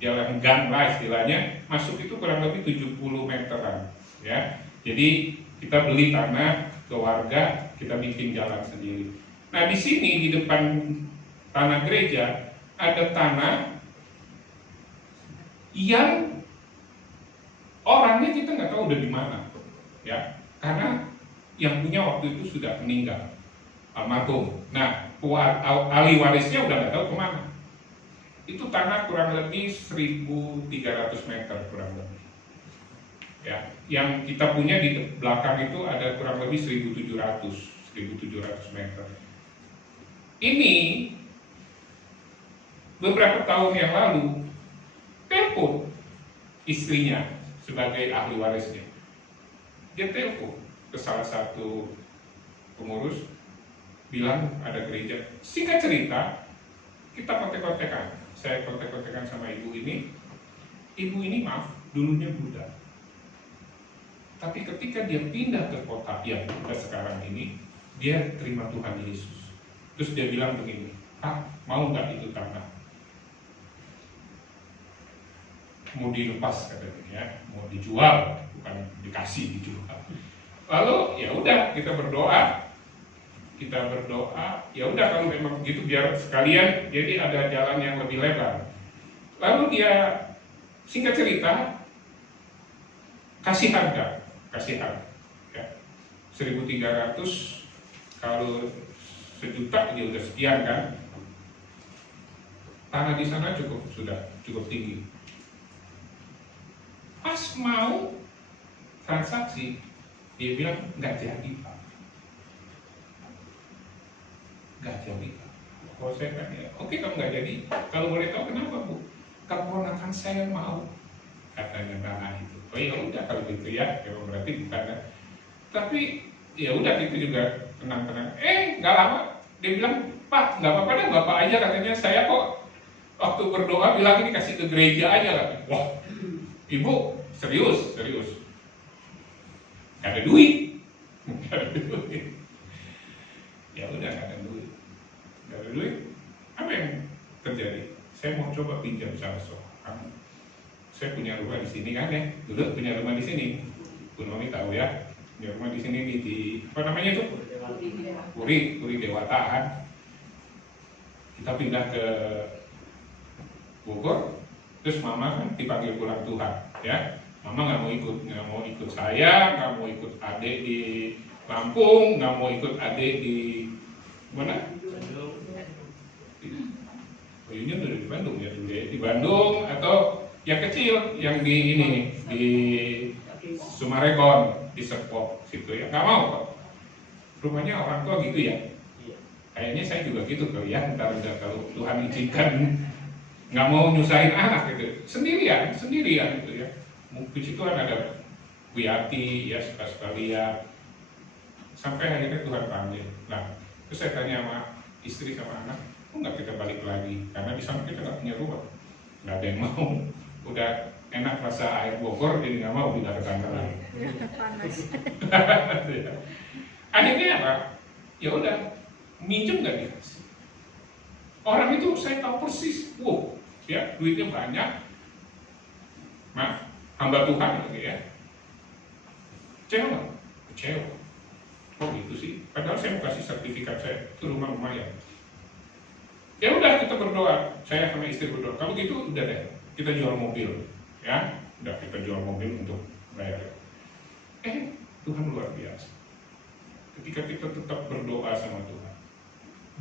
jalan gang lah istilahnya, masuk itu kurang lebih 70 meteran, ya. Jadi kita beli tanah ke warga, kita bikin jalan sendiri. Nah di sini di depan tanah gereja ada tanah yang orangnya kita nggak tahu udah di mana, ya, karena yang punya waktu itu sudah meninggal, almarhum. Nah, ahli warisnya udah nggak tahu kemana. Itu tanah kurang lebih 1.300 meter kurang lebih, ya. Yang kita punya di belakang itu ada kurang lebih 1.700 meter. Ini beberapa tahun yang lalu telepon istrinya sebagai ahli warisnya. Dia telepon ke salah satu pengurus, bilang ada gereja. Singkat cerita, kita kontek-kontekan. Saya kontek-kontekan sama ibu ini. Ibu ini maaf, dulunya Buddha. Tapi ketika dia pindah ke kota yang kita sekarang ini, dia terima Tuhan Yesus. Terus dia bilang begini, Pak, mau nggak itu tanah? Mau dilepas katanya, ya, mau dijual, bukan dikasih, dijual. Lalu ya udah kita berdoa, ya udah kalau memang begitu biar sekalian, jadi ada jalan yang lebih lebar. Lalu dia singkat cerita kasih harga kasihan ya. 1.300 kalau sejuta aja udah sekian kan. Tanah di sana sudah cukup tinggi. Pas mau transaksi, dia bilang nggak jadi Pak, nggak jadi Pak. Kalau saya tanya, oke kamu nggak jadi, kalau boleh tahu kenapa Bu? Keponakan saya mau, katanya tanah itu. Oh ya udah kalau gitu ya, berarti bukan. Tapi ya udah itu juga tenang-tenang. Nggak lama dia bilang, Pak nggak apa-apa deh Bapak aja, katanya saya kok waktu berdoa bilang ini kasih ke gereja aja katanya. Wah, Ibu serius. Gak ada duit. Ya udah gak ada duit. Apa yang terjadi? Saya mau coba pinjam sama kamu. Saya punya rumah di sini kan ya. Dulu punya rumah di sini. Bu Noni tahu ya. Punya rumah di sini di apa namanya itu? Puri Dewataan. Kita pindah ke Bogor. Terus Mama kan dipanggil pulang Tuhan, ya. Mama nggak mau ikut saya, nggak mau ikut adik di Lampung, nggak mau ikut adik di mana? Ini udah di Bandung ya, di Bandung atau yang kecil yang di ini di Sumarekon di Serpong situ ya, nggak mau kok. Rumahnya orang tua gitu ya. Kayaknya saya juga gitu kali ya, ntar udah kalau Tuhan izinkan nggak mau nyusahin anak gitu, sendirian gitu ya. Mungkin situ kan ada Bu Yati ya, suka lihat. Sampai akhirnya Tuhan panggil. Nah, terus saya tanya sama istri sama anak, kok nggak kita balik lagi? Karena di sana kita nggak punya rumah, nggak ada yang mau. Udah enak rasa air Bogor, jadi nggak mau pindah ke Tangerang. Panas. Akhirnya apa? Ya udah, minjem nggak dikasih. Orang itu saya tahu persis, wow, ya duitnya banyak, hamba Tuhan gitu ya. Kecewa. Kok gitu sih? Padahal saya mau kasih sertifikat saya, itu rumah lumayan. Ya udah kita berdoa, saya sama istri berdoa. Kalau gitu udah deh, kita jual mobil, ya. Udah kita jual mobil untuk bayar. Tuhan luar biasa. Ketika kita tetap berdoa sama Tuhan,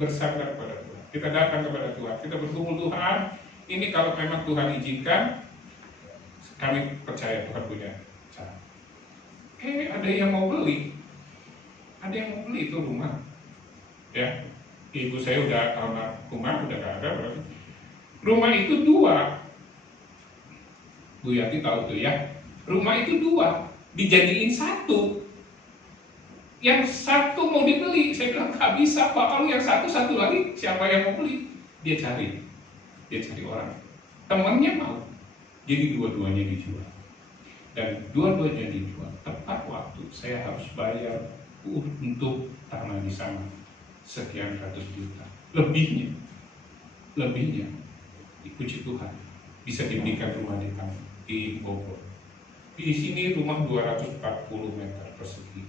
bersandar pada Tuhan, kita datang kepada Tuhan, kita bergumul Tuhan. Ini kalau memang Tuhan izinkan, kami percaya Tuhan punya cara. Ada yang mau beli itu rumah. Ya, ibu saya udah rumah udah gak ada berarti. Rumah itu 2. Bu Yati tahu tuh ya. Rumah itu 2, dijadiin 1. Yang 1 mau dibeli, saya bilang gak bisa Pak. Kalau yang satu lagi siapa yang mau beli? Dia cari orang. Temannya mau. Jadi dua-duanya dijual. Dan dua-duanya dijual. Tepat waktu saya harus bayar untuk tanah di sana sekian ratus juta. Lebihnya. Dipuji Tuhan. Bisa diberikan rumah di Bogor. Di sini rumah 240 meter persegi.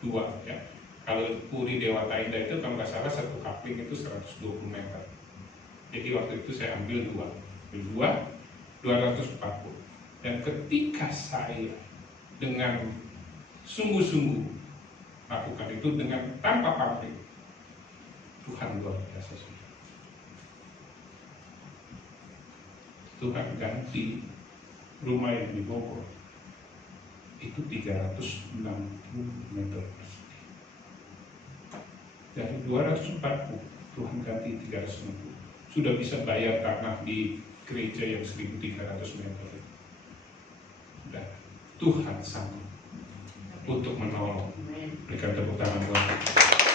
2 ya. Kalau Puri Dewata Indah itu kalau nggak salah satu kapling itu 120 meter. Jadi waktu itu saya ambil 240. Dan ketika saya dengan sungguh-sungguh lakukan itu dengan tanpa pamrih, Tuhan luar biasa sih. Tuhan ganti rumah yang di Bogor itu 360 meter persegi. Dari 240 Tuhan ganti 360. Sudah bisa bayar tanah di gereja yang 1.300 meter. Dan Tuhan sanggup untuk menolong. Berikan tepuk tangan buat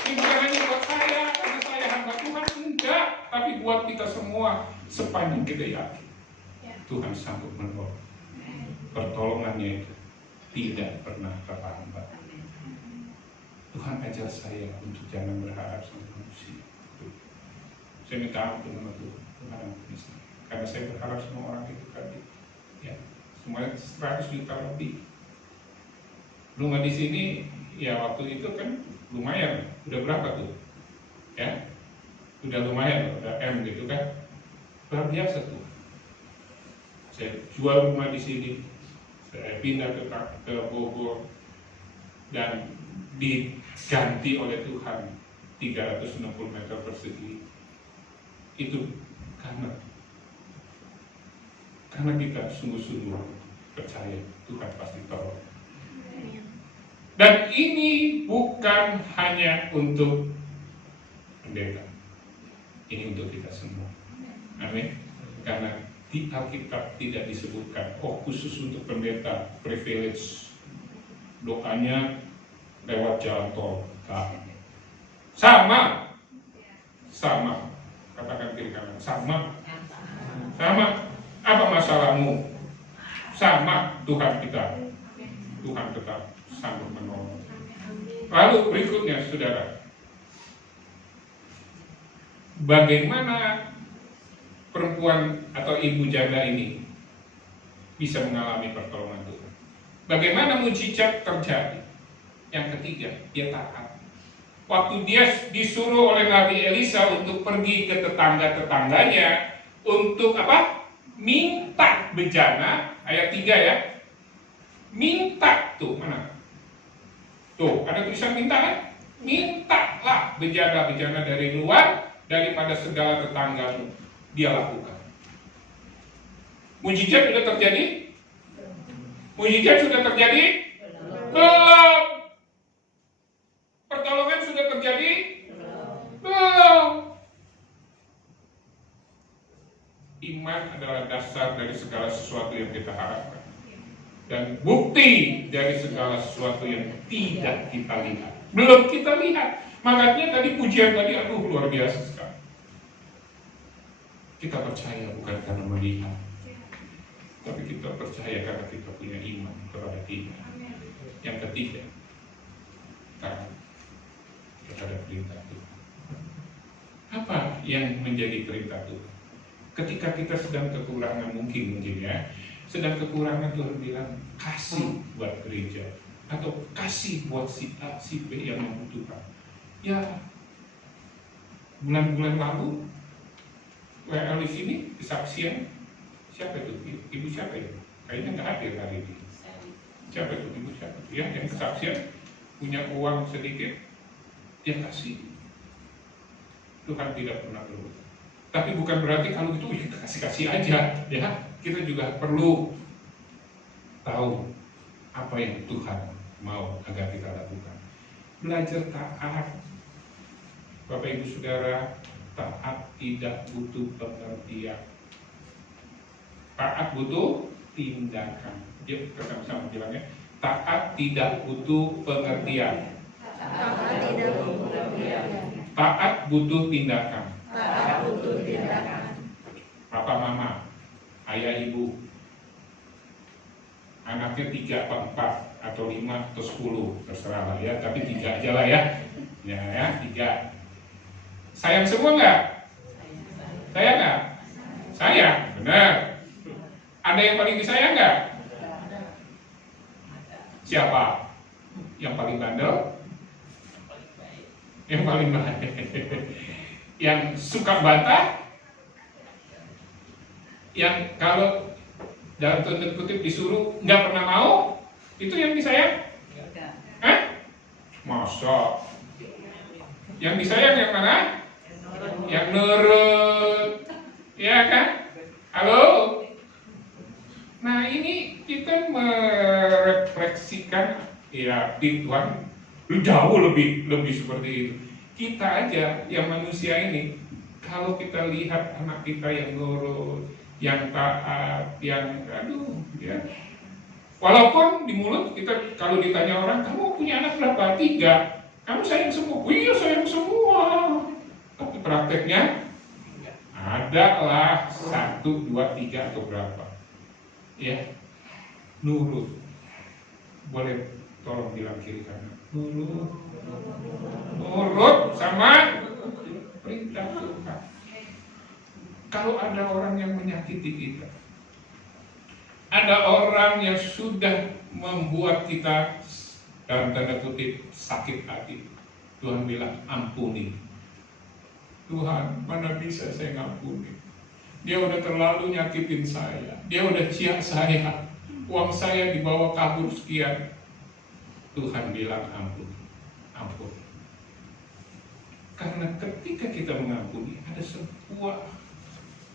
ini bukan hanya buat saya, karena saya hamba Tuhan, enggak, tapi buat kita semua sepanjang kita yakin Tuhan sanggup menolong. Pertolongannya itu tidak pernah terlambat. Tuhan ajar saya untuk jangan berharap sama manusia. Saya minta ampun sama Tuhan ampuni saya. Karena saya berharap sama orang itu tadi, ya, semuanya 100 juta lebih. Rumah di sini, ya waktu itu kan lumayan, udah berapa tuh, ya, udah lumayan, udah M gitu kan, luar biasa tuh. Saya jual rumah di sini, saya pindah ke Bogor, dan diganti oleh Tuhan 360 meter persegi. Itu karena kita sungguh-sungguh percaya Tuhan pasti tolong. Dan ini bukan hanya untuk pendeta, ini untuk kita semua. Amin. Karena di Alkitab tidak disebutkan khusus untuk pendeta privilege, doanya lewat jalan tol. Sama, katakan kiri kanan, sama. Apa masalahmu? Sama Tuhan kita. Tuhan tetap sanggup menolong. Lalu berikutnya, saudara, bagaimana perempuan atau ibu janda ini bisa mengalami pertolongan Tuhan? Bagaimana mujizat terjadi? Yang ketiga, dia taat. Waktu dia disuruh oleh Nabi Elisa untuk pergi ke tetangga-tetangganya untuk apa? Minta bejana, ayat 3 ya. Minta, tuh mana? Tuh, ada tulisan minta kan? Mintalah bejana-bejana dari luar daripada segala tetanggamu. Dia lakukan. Mujizat sudah terjadi? Mujizat sudah terjadi? Belum. Pertolongan sudah terjadi? Belum. Iman adalah dasar dari segala sesuatu yang kita harapkan, dan bukti dari segala sesuatu yang tidak kita lihat. Belum kita lihat. Makanya tadi pujian tadi, aduh luar biasa sekali. Kita percaya bukan karena melihat, tapi kita percaya karena kita punya iman kepada Dia. Yang ketiga, taat terhadap perintah Tuhan. Apa yang menjadi perintah Tuhan? Ketika kita sedang kekurangan, mungkin ya, sedang kekurangan, Tuhan bilang kasih buat gereja atau kasih buat si A, si B yang membutuhkan. Ya, bulan-bulan lalu WL di sini kesaksian siapa itu? Ibu siapa itu? Kayaknya nggak hadir hari ini. Siapa itu? Ibu siapa? Ya, yang kesaksian punya uang sedikit, dia kasih. Tuhan tidak pernah berhutang. Tapi bukan berarti kalau itu ya kasih-kasih aja, ya. Kita juga perlu tahu apa yang Tuhan mau agar kita lakukan. Belajar taat. Bapak Ibu Saudara, taat tidak butuh pengertian. Taat butuh tindakan. Yuk kita sama-sama bilangnya, taat tidak butuh pengertian. Taat butuh tindakan. Papa mama, ayah ibu, anaknya 3 atau 4 atau 5 atau 10, terserah lah ya, tapi 3 aja lah ya. Ya, 3. Sayang semua nggak? Sayang nggak? Sayang, benar. Ada yang paling disayang nggak? Siapa? Yang paling bandel? Yang paling baik. Yang suka bantah, yang kalau dalam tanda kutip disuruh nggak pernah mau, itu yang disayang? Masa? Yang disayang yang mana? Yang nurut, ya kan? Halo? Nah ini kita merefleksikan, ya Tuhan jauh lebih seperti itu. Kita aja yang manusia ini, kalau kita lihat anak kita yang nurut, yang taat, yang ya. Walaupun di mulut kita kalau ditanya orang, kamu punya anak berapa? 3. Kamu sayang semua? Iya sayang semua. Tapi prakteknya adalah 1, 2, 3 atau berapa? Ya, nurut. Boleh tolong bilang kiri kanan. Nurut sama perintah Tuhan. Kalau ada orang yang menyakiti kita, ada orang yang sudah membuat kita dalam tanda kutip sakit hati, Tuhan bilang ampuni. Tuhan, mana bisa saya ngampuni? Dia udah terlalu nyakitin saya, dia udah ciak saya, uang saya dibawa kabur sekian. Tuhan bilang ampun, ampun. Karena ketika kita mengampuni, ada sebuah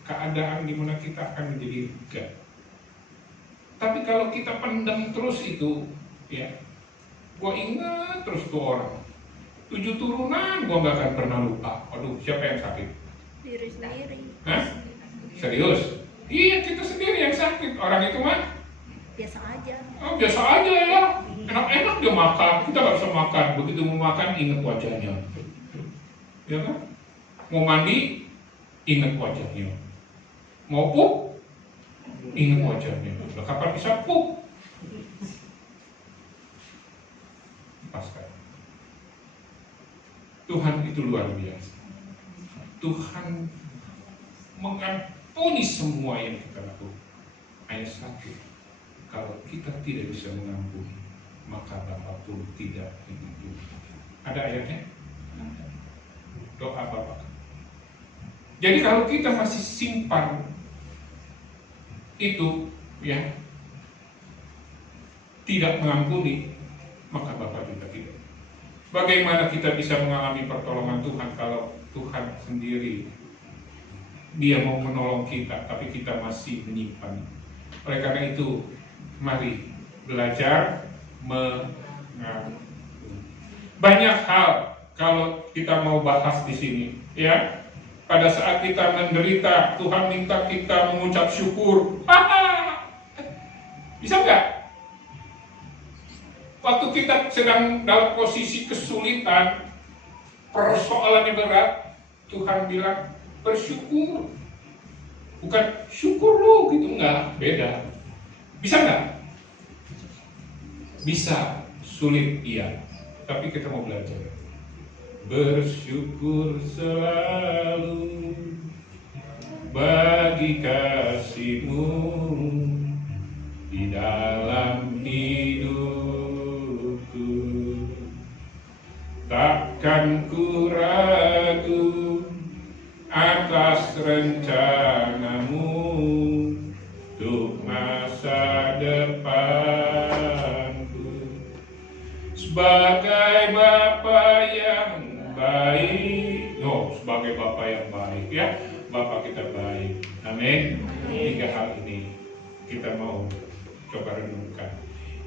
keadaan di mana kita akan menjadi lega. Tapi kalau kita pendam terus itu, ya, gue ingat terus tuh orang 7 turunan gue gak akan pernah lupa. Aduh, siapa yang sakit? Diri sendiri. Hah? Serius? Iya, kita sendiri yang sakit. Orang itu mah Biasa aja. oh, biasa aja ya. Enak-enak dia makan, kita gak bisa makan. Begitu mau makan, ingat wajahnya. Ya kan? Mau mandi, ingat wajahnya. Mau pup, ingat wajahnya. Udah kapan bisa pup? Paskan. Tuhan itu luar biasa. Tuhan mengampuni semua yang kita lakukan. Ayat 1. Kalau kita tidak bisa mengampuni, maka Bapa pun tidak mengampuni. Ada ayatnya? Doa Bapa. Jadi kalau kita masih simpan itu, ya, tidak mengampuni, maka Bapa juga tidak. Bagaimana kita bisa mengalami pertolongan Tuhan kalau Tuhan sendiri Dia mau menolong kita, tapi kita masih menyimpan. Oleh karena itu, mari belajar mengampuni. Banyak hal kalau kita mau bahas di sini, ya. Pada saat kita menderita, Tuhan minta kita mengucap syukur. Bisa nggak? Waktu kita sedang dalam posisi kesulitan, persoalannya berat, Tuhan bilang bersyukur. Bukan syukur lu gitu, enggak, beda. Bisa nggak? Bisa, sulit iya. Tapi kita mau belajar. Bersyukur selalu bagi kasih-Mu di dalam hidupku. Takkan ku ragu atas rencana-Mu untuk masa depanku. Sebagai Bapa yang baik, sebagai Bapa yang baik, ya, Bapa kita baik. Amin. 3 hal ini kita mau coba renungkan.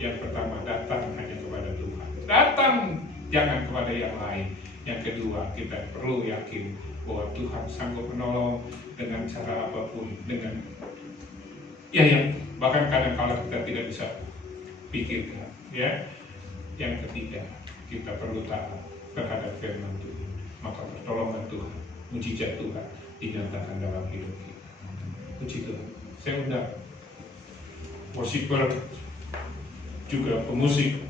Yang pertama, datang hanya kepada Tuhan. Datang, jangan kepada yang lain. Yang kedua, kita perlu yakin bahwa Tuhan sanggup menolong dengan cara apapun, dengan yang bahkan kadang-kala kita tidak bisa pikirkan, ya. Yang ketiga, kita perlu taat terhadap firman Tuhan. Maka pertolongan Tuhan, mujizat Tuhan dinyatakan dalam hidup kita. Puji Tuhan. Saya undang worshiper juga pemusik